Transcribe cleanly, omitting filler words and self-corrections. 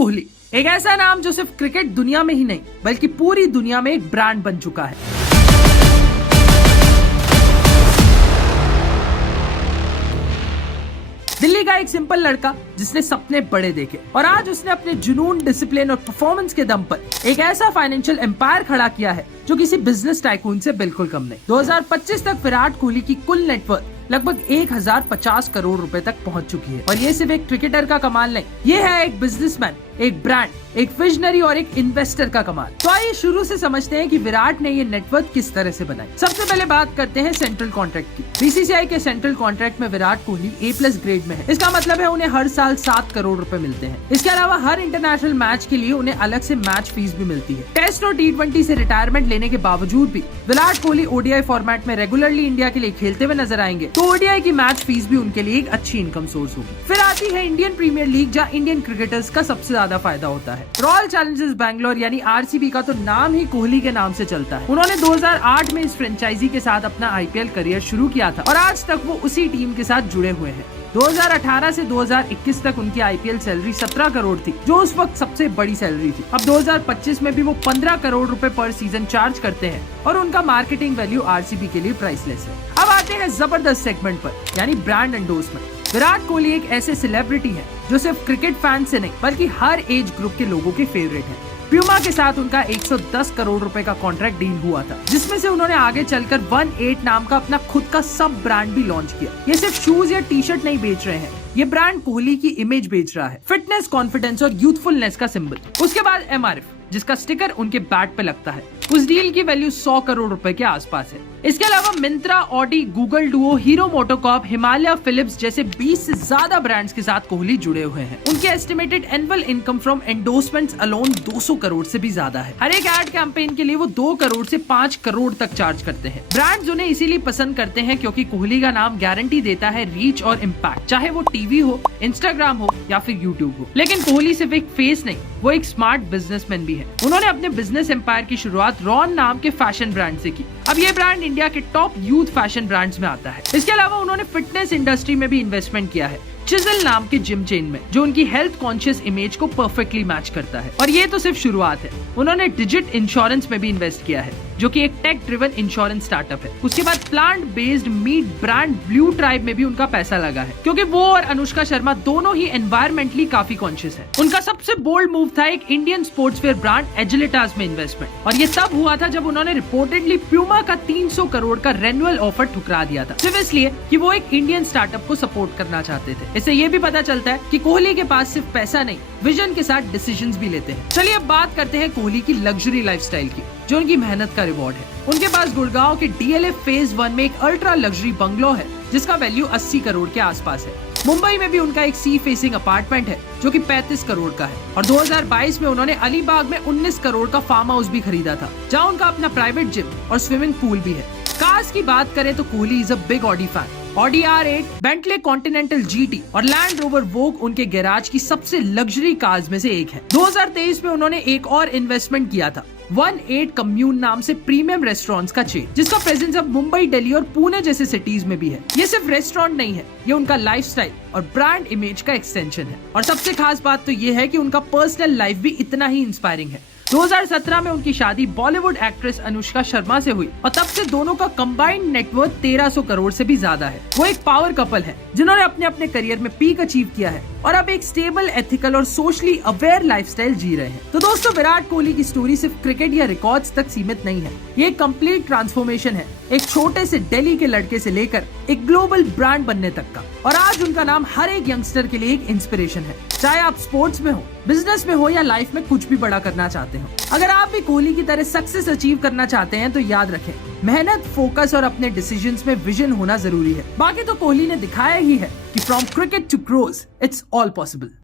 कोहली एक ऐसा नाम जो सिर्फ क्रिकेट दुनिया में ही नहीं बल्कि पूरी दुनिया में एक ब्रांड बन चुका है। दिल्ली का एक सिंपल लड़का जिसने सपने बड़े देखे और आज उसने अपने जुनून, डिसिप्लिन और परफॉर्मेंस के दम पर एक ऐसा फाइनेंशियल एम्पायर खड़ा किया है जो किसी बिजनेस टाइकून से बिल्कुल कम नहीं। 2025 तक विराट कोहली की कुल नेटवर्थ लगभग 1050 करोड़ रुपए तक पहुंच चुकी है। और ये सिर्फ एक क्रिकेटर का कमाल नहीं, ये है एक बिजनेसमैन, एक ब्रांड, एक विजनरी और एक इन्वेस्टर का कमाल। तो आइए शुरू से समझते हैं कि विराट ने ये नेटवर्थ किस तरह से बनाई। सबसे पहले बात करते हैं सेंट्रल कॉन्ट्रैक्ट की। बीसीसीआई के सेंट्रल कॉन्ट्रैक्ट में विराट कोहली A+ ग्रेड में है। इसका मतलब है उन्हें हर साल 7 करोड़ रुपए मिलते हैं। इसके अलावा हर इंटरनेशनल मैच के लिए उन्हें अलग से मैच फीस भी मिलती है। टेस्ट और T20 से रिटायरमेंट लेने के बावजूद भी विराट कोहली ODI फॉर्मेट में रेगुलरली इंडिया के लिए खेलते हुए नजर आएंगे, तो ODI की मैच फीस भी उनके लिए एक अच्छी इनकम सोर्स होगी। फिर आती है इंडियन प्रीमियर लीग, जहाँ इंडियन क्रिकेटर्स का सबसे ज्यादा फायदा होता है। रॉयल चैलेंजर्स बैंगलोर यानी RCB का तो नाम ही कोहली के नाम से चलता है। उन्होंने 2008 में इस फ्रेंचाइजी के साथ अपना IPL करियर शुरू किया था और आज तक वो उसी टीम के साथ जुड़े हुए हैं। 2018 से 2021 तक उनकी IPL सैलरी 17 करोड़ थी, जो उस वक्त सबसे बड़ी सैलरी थी। अब 2025 में भी वो 15 करोड़ रुपए पर सीजन चार्ज करते हैं और उनका मार्केटिंग वैल्यू RCB के लिए प्राइसलेस है। अब आते हैं जबरदस्त सेगमेंट पर, यानी ब्रांड एंडोर्समेंट। विराट कोहली एक ऐसे सेलिब्रिटी है जो सिर्फ क्रिकेट फैन से नहीं बल्कि हर एज ग्रुप के लोगों के फेवरेट है। प्यूमा के साथ उनका 110 करोड़ रुपए का कॉन्ट्रैक्ट डील हुआ था, जिसमें से उन्होंने आगे चलकर 18 नाम का अपना खुद का सब ब्रांड भी लॉन्च किया। ये सिर्फ शूज या टी-शर्ट नहीं बेच रहे हैं, ये ब्रांड कोहली की इमेज बेच रहा है, फिटनेस, कॉन्फिडेंस और यूथफुलनेस का सिंबल। उसके बाद MRF, जिसका स्टिकर उनके बैट पे लगता है। उस डील की वैल्यू 100 करोड़ रुपए के आसपास है। इसके अलावा Myntra, Audi, Google Duo, Hero MotoCorp, Himalaya, Philips जैसे 20 से ज्यादा ब्रांड्स के साथ कोहली जुड़े हुए हैं। उनके estimated annual income from endorsements alone 200 crore से भी ज्यादा है। हर एक एड कैंपेन के लिए वो 2 करोड़ से 5 करोड़ तक चार्ज करते हैं। ब्रांड्स उन्हें इसीलिए पसंद करते हैं क्योंकि कोहली का नाम गारंटी देता है रीच और इम्पैक्ट, चाहे वो टीवी हो, इंस्टाग्राम हो या फिर यूट्यूब हो। लेकिन कोहली सिर्फ एक फेस नहीं, वो एक स्मार्ट बिजनेसमैन भी है। उन्होंने अपने बिजनेस एम्पायर की शुरुआत रॉन नाम के फैशन ब्रांड से की। अब ये ब्रांड इंडिया के टॉप यूथ फैशन ब्रांड्स में आता है। इसके अलावा उन्होंने फिटनेस इंडस्ट्री में भी इन्वेस्टमेंट किया है, चिजल नाम के जिम चेन में, जो उनकी हेल्थ कॉन्शियस इमेज को परफेक्टली मैच करता है। और ये तो सिर्फ शुरुआत है, उन्होंने डिजिट इंश्योरेंस में भी इन्वेस्ट किया है, जो कि एक टेक ड्रिवन इंश्योरेंस स्टार्टअप है। उसके बाद plant based meat brand blue tribe में भी उनका पैसा लगा है, क्योंकि वो और अनुष्का शर्मा दोनों ही एनवायरमेंटली काफी कॉन्शियस है। उनका सबसे बोल्ड मूव था एक इंडियन स्पोर्ट्सवेयर ब्रांड एजिलिटास में इन्वेस्टमेंट, और ये तब हुआ था जब उन्होंने रिपोर्टेडली प्यूमा का 300 करोड़ का रेन्युअल ऑफर ठुकरा दिया था, सिर्फ इसलिए कि वो एक इंडियन स्टार्टअप को सपोर्ट करना चाहते थे। इससे ये भी पता चलता है कि कोहली के पास सिर्फ पैसा नहीं, विजन के साथ डिसीजंस भी लेते हैं। चलिए अब बात करते हैं कोहली की लग्जरी लाइफस्टाइल की, जो उनकी मेहनत का रिवॉर्ड है। उनके पास गुड़गांव के DLF फेज 1 में एक अल्ट्रा लग्जरी बंगलो है, जिसका वैल्यू 80 करोड़ के आसपास है। मुंबई में भी उनका एक सी फेसिंग अपार्टमेंट है, जो कि 35 करोड़ का है। और 2022 में उन्होंने अलीबाग में 19 करोड़ का फार्म हाउस भी खरीदा था, जहाँ उनका अपना प्राइवेट जिम और स्विमिंग पूल भी है। कार्स की बात करें तो Kohli is a big Audi fan. Audi R8, Bentley continental GT और लैंड रोवर वोग उनके गैराज की सबसे लग्जरी कार्स में से एक है। 2023 में उन्होंने एक और इन्वेस्टमेंट किया था, 18 कम्यून नाम से प्रीमियम रेस्टोरेंट्स का चेन, जिसका प्रेजेंस अब मुंबई, दिल्ली और पुणे जैसे सिटीज में भी है। ये सिर्फ रेस्टोरेंट नहीं है, ये उनका लाइफस्टाइल और ब्रांड इमेज का एक्सटेंशन है। और सबसे खास बात तो ये है कि उनका पर्सनल लाइफ भी इतना ही इंस्पायरिंग है। 2017 में उनकी शादी बॉलीवुड एक्ट्रेस अनुष्का शर्मा से हुई और तब से दोनों का कंबाइंड नेटवर्थ 1300 करोड़ से भी ज्यादा है। वो एक पावर कपल है जिन्होंने अपने अपने करियर में पीक अचीव किया है और अब एक स्टेबल, एथिकल और सोशली अवेयर लाइफस्टाइल जी रहे हैं। तो दोस्तों, विराट कोहली की स्टोरी सिर्फ क्रिकेट या रिकॉर्ड्स तक सीमित नहीं है, ये एक कंप्लीट ट्रांसफॉर्मेशन है, एक छोटे से दिल्ली के लड़के से लेकर एक ग्लोबल ब्रांड बनने तक का। और आज उनका नाम हर एक यंगस्टर के लिए एक इंस्पिरेशन है, चाहे आप स्पोर्ट्स में हो, बिजनेस में हो या लाइफ में कुछ भी बड़ा करना चाहते हो। अगर आप भी कोहली की तरह सक्सेस अचीव करना चाहते हैं तो याद रखें, मेहनत, फोकस और अपने डिसीजंस में विजन होना जरूरी है। बाकी तो कोहली ने दिखाया ही है कि from cricket to crores, it's all possible.